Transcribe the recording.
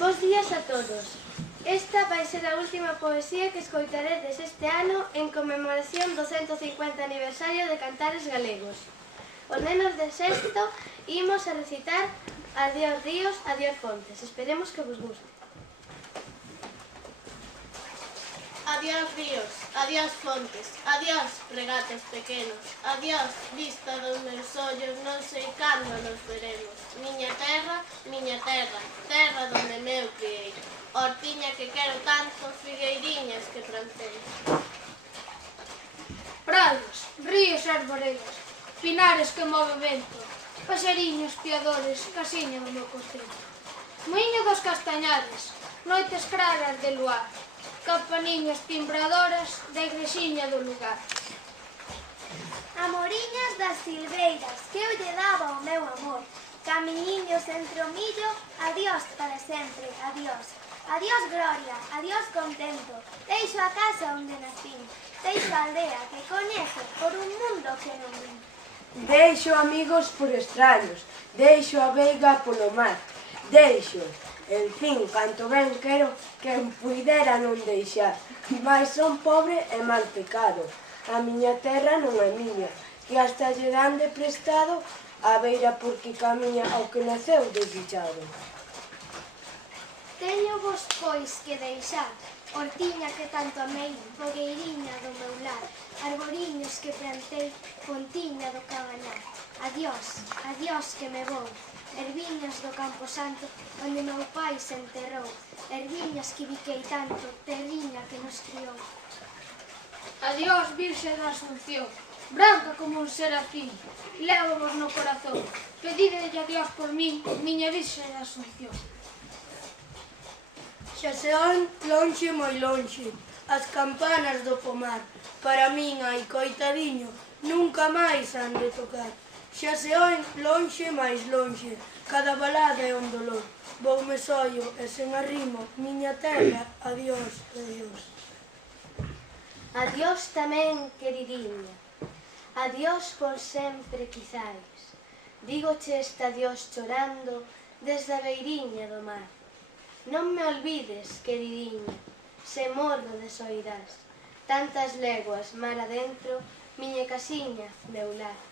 Bos días a todos. Esta vai ser a última poesía que escoitaredes este ano en conmemoración do 150 aniversario de Cantares Galegos. Os nenos de sexto imos a recitar Adiós ríos, adiós fontes. Esperemos que vos guste. Adiós ríos, adiós fontes, adiós regatos pequenos, adiós vista dos meus ollos, non sei cando nos veremos. Miña terra, terra donde meu criei, hortiña que quero tanto, figueiriñas que plantei. Prados, ríos e arboredas, pinares que move vento, pasariños piadores, casiña do meu costeiro. Muiño dos castañares, noites claras de luar, campaniñas timbradoras da igrexiña do lugar. Amoriñas das silveiras que eu lle daba o meu amor, camiñiños entre o millo, adiós para sempre, adiós. Adiós gloria, adiós contento, deixo a casa onde nacín, deixo a aldea que coñezo por un mundo que non vin. Deixo amigos por extraños, deixo a veiga polo mar, deixo, en fin, canto ben quero, quen puidera non deixar, mas son pobre e mal pecado, a miña terra non é miña, e hasta lle dan de prestado a beira porque camiña ao que naceu desdichado. Teño vos pois que deixar, hortiña que tanto amei, fogueiriña do meu lar, arboriños que plantei, fontiña do cabanar. Adiós, adiós que me vou, erviñas do Campo Santo, onde meu pai se enterrou, erviñas que biquei tanto, terriña que nos criou. Adiós, Virxe da Asunción, branca como un serafín, lévovos no corazón, pedidelle adiós por min, miña Virxe da Asunción. Xa se oen lonxe moi lonxe, as campanas do pomar, para min ai coitadiño, nunca máis han de tocar. Xa se oen lonxe máis lonxe, cada balada é un dolor, voume sollo e sen arrimo, miña terra, adiós, adiós. Adiós tamén, queridinha. Adiós por sempre, quizais. Dígoche este adiós chorando desde a beiriña do mar. Non me olvides, queridinha, se morro de soidás. Tantas leguas mar adentro, miña casiña, meu lar.